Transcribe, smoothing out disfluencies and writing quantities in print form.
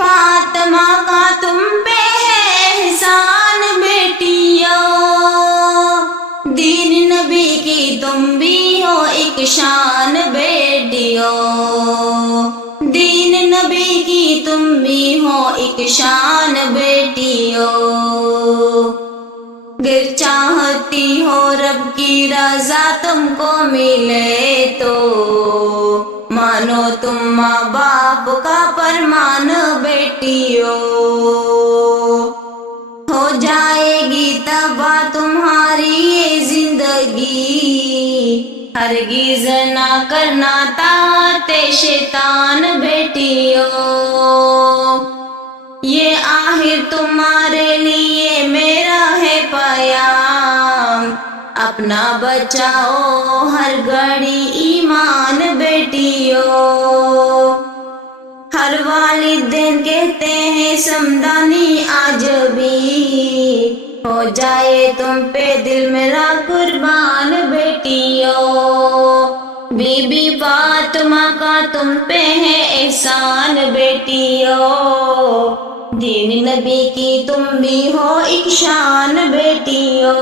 فاطمہ کا تم پہ ہے احسان بیٹیوں، دین نبی کی تم بھی ہو ایک شان بیٹیوں، دین نبی کی تم بھی ہو ایک شان بیٹیوں، گر چاہتی ہو رب کی رضا تم کو ملے تو مانو تم ماں باپ کا فرمان بیٹیوں، ہو جائے گی تباہ تمہاری یہ زندگی، ہرگز نہ کرنا طاعت شیطان بیٹیوں، یہ آخر تمہارے لیے میرا ہے پیام، اپنا بچاؤ ہر گھڑی ایمان بیٹیوں، ہر والدین کہتے ہیں سمدانی آج بھی، ہو جائے تم پہ دل میرا قربان بیٹیوں، بی بی فاطمہ کا تم پہ ہے احسان بیٹیوں، دین نبی کی تم بھی ہو ایک شان بیٹیوں۔